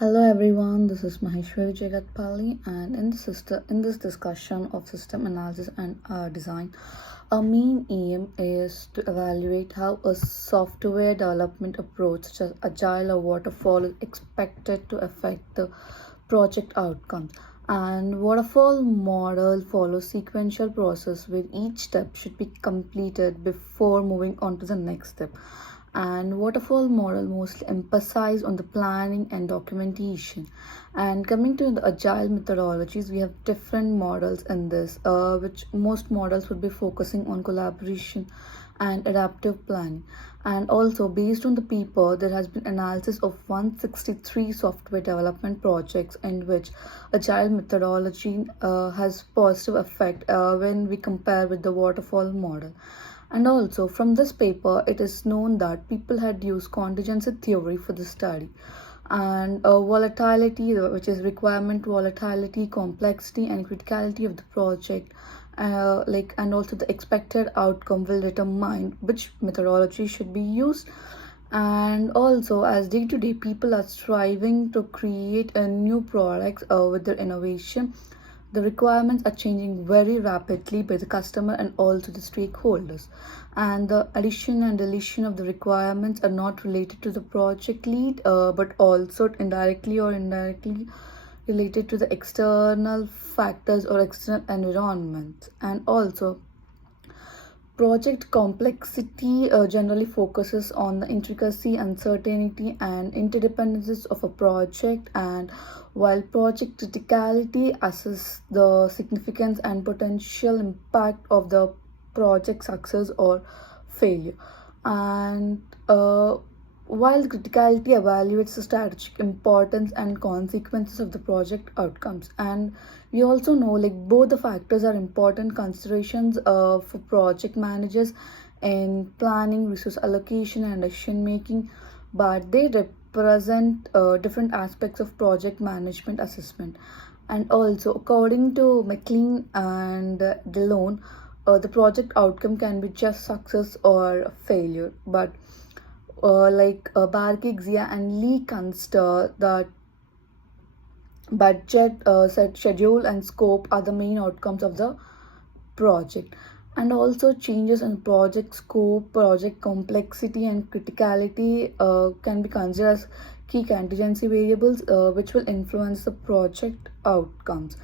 Hello everyone, this is Maheshwari Jagatpali, and in this discussion of system analysis and design, our main aim is to evaluate how a software development approach such as agile or waterfall is expected to affect the project outcomes. And waterfall model follows sequential process where each step should be completed before moving on to the next step, and waterfall model mostly emphasize on the planning and documentation. And coming to the agile methodologies, we have different models in this, which most models would be focusing on collaboration and adaptive planning. And also based on the paper, there has been analysis of 163 software development projects in which agile methodology has positive effect when we compare with the waterfall model. And also, from this paper, it is known that people had used contingency theory for the study. And volatility, which is requirement volatility, complexity, and criticality of the project, and also the expected outcome will determine which methodology should be used. And also, as day to day people are striving to create a new products with their innovation, the requirements are changing very rapidly by the customer and also the stakeholders. And the addition and deletion of the requirements are not related to the project lead, but also indirectly related to the external factors or external environment. And also, project complexity generally focuses on the intricacy, uncertainty, and interdependencies of a project, and while project criticality assesses the significance and potential impact of the project success or failure. And while criticality evaluates the strategic importance and consequences of the project outcomes. And we also know like both the factors are important considerations for project managers in planning, resource allocation, and decision making, but they represent different aspects of project management assessment. And also, according to McLean and Delone, the project outcome can be just success or failure, but Barkik, Zia, and Lee consider that budget, set schedule, and scope are the main outcomes of the project. And also, changes in project scope, project complexity, and criticality can be considered as key contingency variables which will influence the project outcomes.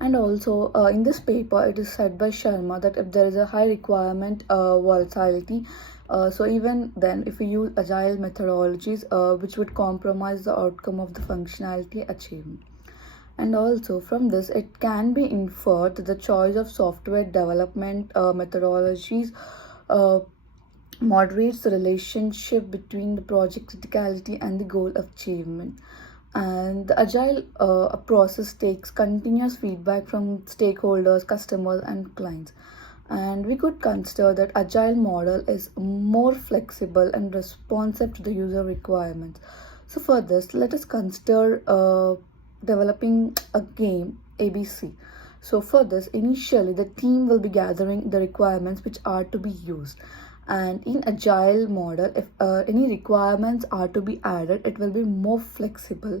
And also, in this paper, it is said by Sharma that if there is a high requirement volatility, so even then, if we use agile methodologies, which would compromise the outcome of the functionality achievement. And also from this, it can be inferred that the choice of software development methodologies uh, moderates the relationship between the project criticality and the goal achievement. And the agile process takes continuous feedback from stakeholders, customers, and clients. And we could consider that agile model is more flexible and responsive to the user requirements. So for this, let us consider developing a game ABC. So for this, initially the team will be gathering the requirements which are to be used. And in agile model, if any requirements are to be added, it will be more flexible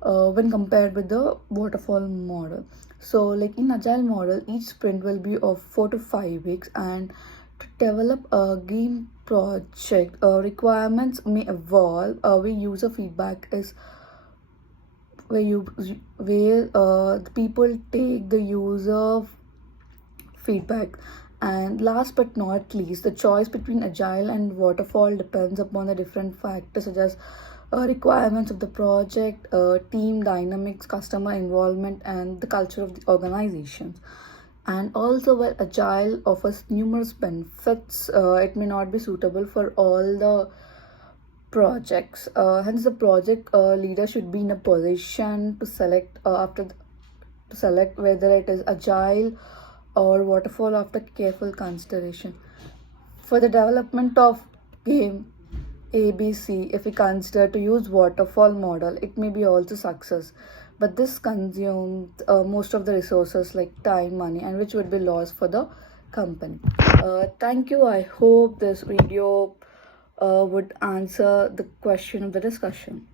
when compared with the waterfall model. So like in agile model, each sprint will be of 4 to 5 weeks, and to develop a game project, requirements may evolve. Where user feedback is where the people take the user feedback. And last but not least, the choice between agile and waterfall depends upon the different factors such as requirements of the project, team dynamics, customer involvement, and the culture of the organizations. And also, while agile offers numerous benefits, it may not be suitable for all the projects. Hence, the project leader should be in a position to select to select whether it is agile or waterfall after careful consideration. For the development of game ABC, if we consider to use waterfall model, it may be also success, but this consumes most of the resources like time, money, and which would be lost for the company. Thank you. I hope this video would answer the question of the discussion.